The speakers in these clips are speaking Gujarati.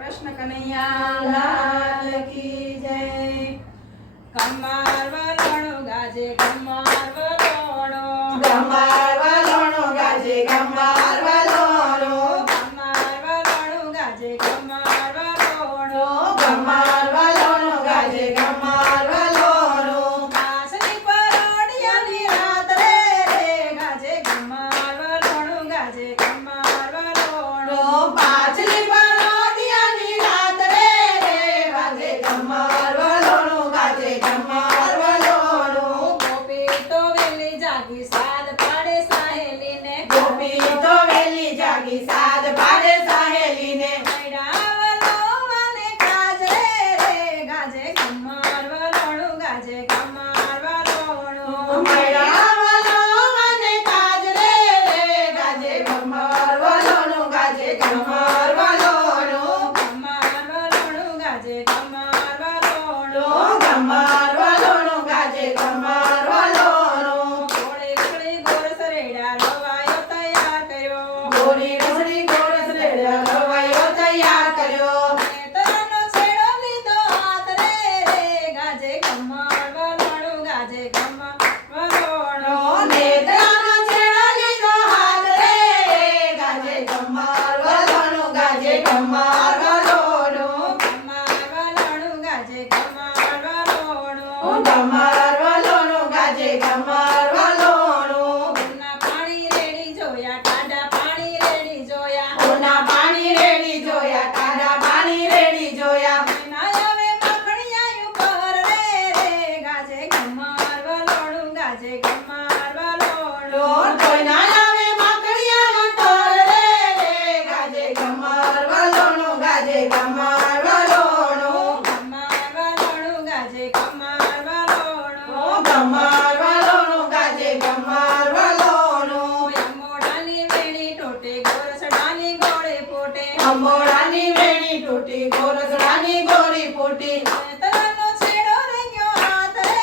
કૃષ્ણ કનૈયા લાલ કી જય. કમાર વલોણું ગાજે કમાર વલોણું, કમાર વલોણું ગાજે કમાર વલોણું, કમાર વલોણું ગાજે કમાર વલોણું, કમાર વલોણું ગાજે કમાર વલોણું. કાસની પરોડિયાની રાત રે ગાજે કમાર વલોણું ગાજે કમાર વલોણું. પાછલી પરોડિયાની રાત રે ગાજે કમાર વલોણું ગાજે કમાર વલોણું. ગોપી તો વેલી જાગી સાદ પાડે સાહેલીને, ગોપી તો વેલી જાગી સાદ પાડે સાહેલીને. મૈડા વલોવાને કાજ રે ગાજે કમાર વલોણું ગાજે કમાર વલોણું. મૈડા વલોવાને કાજ રે ગાજે કમાર વલોણું ગાજે કમાર વલોણું. કમાર વલોણું ગાજે કમાર વલોણું. કમાર વલોણું ગાજે કમાર વલોણું. ગોળે ગોળે ગોરસ રેડા રવાયો તૈયાર કર્યો, ગોરી ડુંગળી ગોરસ રેડા રવાયો તૈયાર કર્યો. નેત્રનો છેડો લીધો હાથ રે ગાજે કમાર વલોણું ગાજે કમાર વલોણું. નેત્રાનો છેડો લીધો હાથ રે ગાજે કમાર વલોણું ગાજે કમાર વલોણું. કમાર વલોણું ગાજે કમાર વલોણું. કમાર વલોણું ગાજે કમાર વલોણું. ઉના પાણી રેડી જોયા ટાઢા પાણી રેડી જોયા, ઓના પાણી રેડી જોયા ટાઢા પાણી રેડી જોયા. ના આવે માખણિયા ઉપર રે ગાજે કમાર વલોણું ગાજે કમાર વલોણું. કોઈ ના આવે માકડિયાના તોર રે ગાજે કમાર વલોણું ગાજે કમાર વલોણું. કમાર વલોણું ગાજે કમાર વલોણું. કમાર વલોણું ગાજે કમાર વલોણું. મોઢાની વેણી ટોટે ગોરસડાની ગોળે પોટે, અંબોડાની વેણી તૂટી ગોરસડાની ગોરી ફૂટી. નેત્રનો છેડો રેગ્યો હાથ રે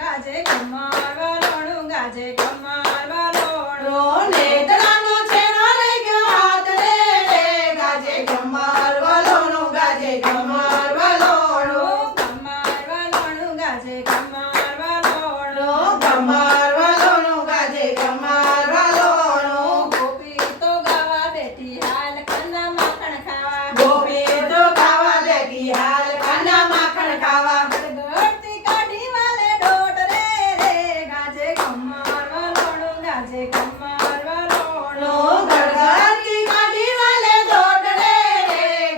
ગાજે કમાર વલોણું ગાજે કમાર વલોણું. નેત્રાનો છેડો લઈ ગયો હાથ રે ગાજે કમાર વલોણું ગાજે કમાર વલોણું. કમાર વલોણું ગાજે કમાર વલોણું. કમાર વલોણું ગાજે કમાર વલોણું. ગોપી તો ગાવા બેઠી હાલ કંદા માખણ ખાવા, ગોપી તો ગાવા બેઠી હાલ કાના માખણ ખાવા. ગળગળતી કાઢી વાલે ડોટ રે ગાજે કમાર વલોણું ગાજે કમાર વલોણું. ગળગળતી કાઢી વાલે દોટ રે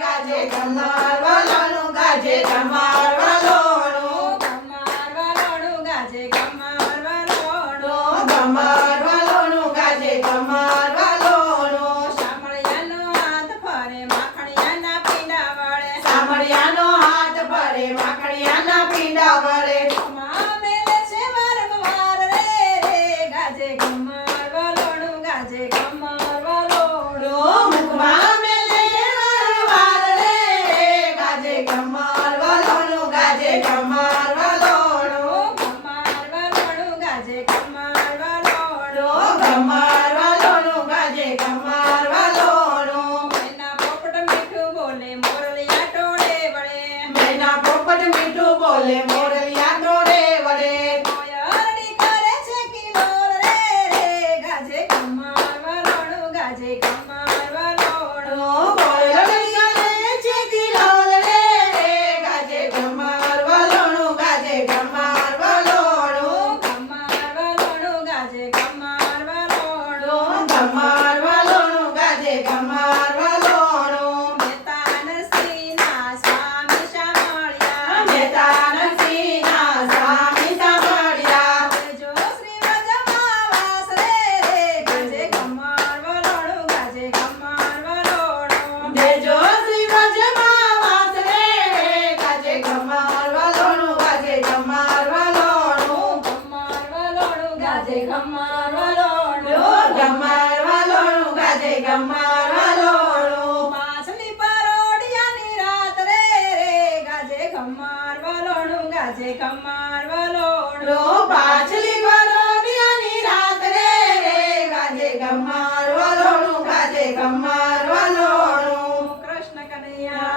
ગાજે કમાર વલોણું ગાજે કમાર વલોણું. કમાર વલોણું ગાજે કમાર વલોણું. કમાર વલોણું ગાજે કમાર વલોણું. શામળિયાનો હાથ ફરે માખણિયાના પીંડા વળે, સામળિયાનો હાથ ભરે માખણિયાના પીંડા વળે. માં મેલે છે વારંવાર રે ગાજે કમાર વલોણું ગાજે કમાર વલોણું. મુખમાં મેલે વરવાર રે ગાજે કમાર વલોણું ગાજે કમાર વલોણું. કમાર વલોણું ગાજે કમાર વલોણું. કમાર વલોણું ગાજે કમાર વલોણું. એના પોપટ મીઠું બોલે મોરલિયા ટોળે વળે, મેના પોપટ મીઠું બોલે મોરલિયા દોડે વડે. મોયરડી કરે છે કિલોલ રે ગાજે કમાર વલોણું ગાજે કમાર વલોણું. કોયલડિયા રે છે કિલોલ રે ગાજે કમાર વલોણું ગાજે કમાર વલોણું. કમાર વલોણું ગાજે કમાર વલોણું. કમાર વલોણું ગાજે કમાર વલોણું. મેતા નરસિંહના સ્વામી શામળિયા, મહેતા નરસિંહના સ્વામી સાંભળ્યા. જો શ્રી વ્રજમાં વાસ રે ગાજે કમાર વલોણું ગાજે કમાર વલોણું. દેજો શ્રી વ્રજમાં વાસ રે ગાજે કમાર વલોણું ગાજે કમાર વલોણું. કમાર વલોણું ગાજે કમાર વલોણું. કમાર વલોણું ગાજે કમાર વલોણું. પાછલી પરોડિયાની રાત રે ગાજે કમાર વલોણું ગાજે કમાર વલોણું. પાછલી પરોડિયાની રાત રે ગાજે કમાર વલોણું ગાજે કમાર વલોણું. કૃષ્ણ કનૈયા